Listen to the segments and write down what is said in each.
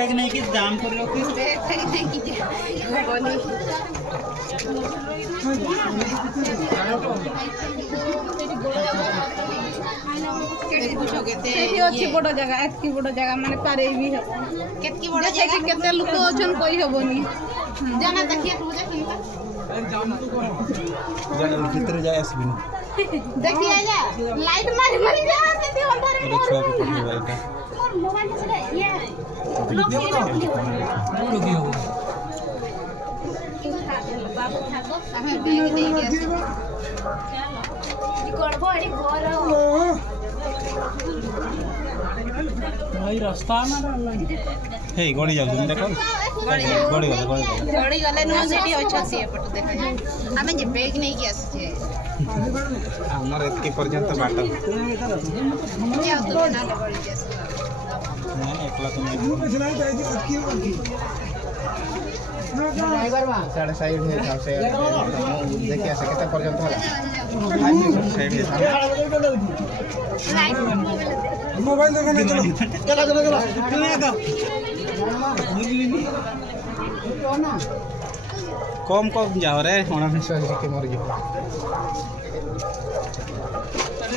bag नहीं कि जाम कर रखी बड़ जगह एतकी बड़ जगह माने पारे भी हम केतकी बड़ जगह केते लोक ओजन कोई हबोनी जाना देखिए तू देखी भीतर जाए असबी देखिए आजा लाइट मारी मारी जा केते अंदर मेरे छुआ को पकड़ भाई का मोर मोबाइल से ये लोग लोगी हो बाबू ठाको हमें बैग दे के करबो एडी घर भाई रास्ता ना हे गड़ी जाउ तुम देखो गड़ी गले नो सेठी अछि एपट देखा हमें जे बैग नहीं के आछे हमर एतकी पर्यंत बाट क्या तो ना गड़ी जैसे मैं एकला तो नहीं ड्राइवर बा साढ़े साइड है हिसाब से देखिए ऐसे कितना पर्यंत होला साइड है मोबाइल देखो ना चलो चलो चलो कम कम जाओ रे होना विश्वास के मर गयो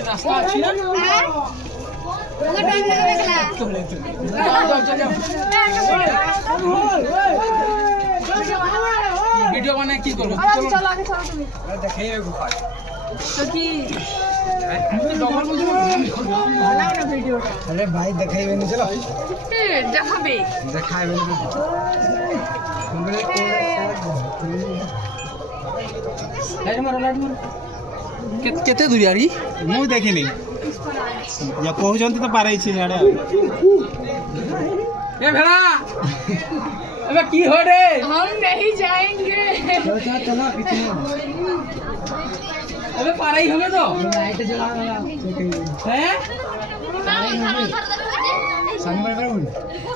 रास्ता अच्छी ना उगा टाइम लगे देखला वीडियो बना की करो चलो आगे चलो तुम देखिए गुफा तो की अरे भाई दिखाइए नहीं चलो देखाबे दिखाइए लाइट मारो केते दूर यारी मु देखिनी या कहउछन तो पारै छी झाड़े ए भेड़ा अबे की हो रे हम नहीं जाएंगे चलो चलो पीछे अबे पारै हमें तो लाइट जला हैं सामने पर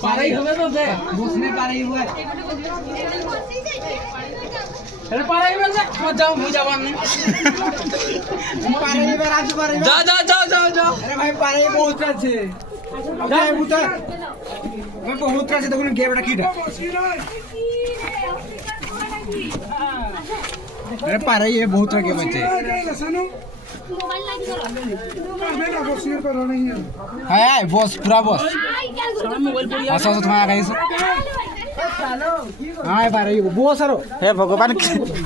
पारै हमें तो दे घुसने पा रही हुआ अरे पारै हमें से मत जाओ मुझे जवान नहीं पा रही है राज पा रही जा जा जा जा जा अरे भाई पा रही बहुत अच्छे जाए बुता मैं बहुत अच्छे देखो गेम रखी अरे पा रही है बहुत रखे बच्चे है बॉस पूरा बॉस असो असो तुम्हारा गाइस हां पा रही है बॉस सरो हे भगवान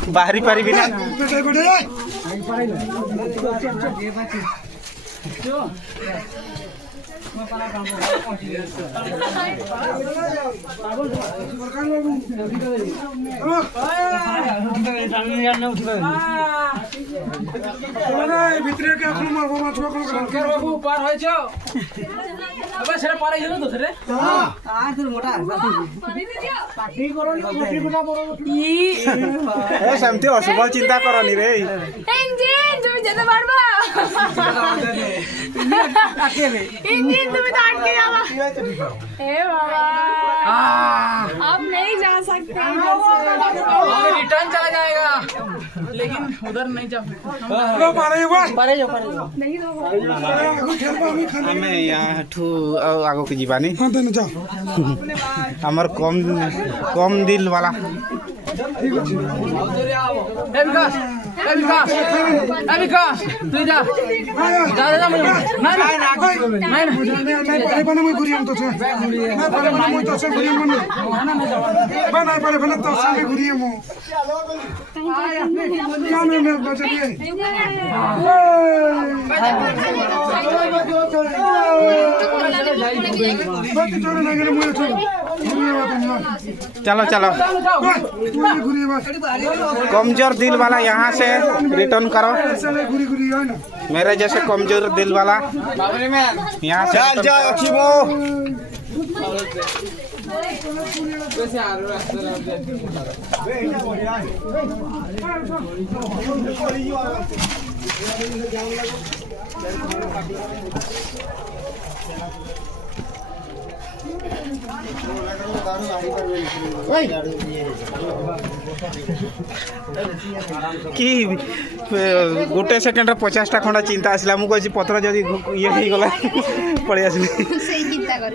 बाहरी पारी बिना ভিতরে কে এখন মারবো মাছবা কোন শঙ্কর বাবু পার হয়েছ আবার সেটা পারাই হলো তো রে हां आज मोटा पार्टी करो मोटी गुना बड़ो ए समते असबल चिंता करनी रे इंजिन তুমি যেতে পারবা इंजिन তুমি তো আটকে যাবা ए बाबा अब नहीं जा सकते रिटर्न चला जाएगा लेकिन उधर नहीं जा পারে ভাই नहीं दो আগু ঠেলবা আমি খালি हमें यहाँ ठू आगो के जीवानी हां देन जाओ हमार कम दिल वाला विकास तू जा পারে বানা মই ঘুরিয়াম তো না পারে বানা মই তো সে ঘুরিয়াম মানে বানা পারে বানা তো সে ঘুরিয়াম কামে মে বাজে দিয়ে বাকি চলে না গেলে মই চলো चलो चलो ঘুরিয়ে বাস कमजोर दिल वाला यहाँ से रिटर्न करो চলে ঘুরি ঘুরি হয় না मेरे जैसे कमजोर दिल वाला यहाँ से चल जा अखीबो कि गोटे सेकेंड 50टा खंडा चिंता आसला मुझे पथर जदि ये हो गला पड़े आसली से चिंता कर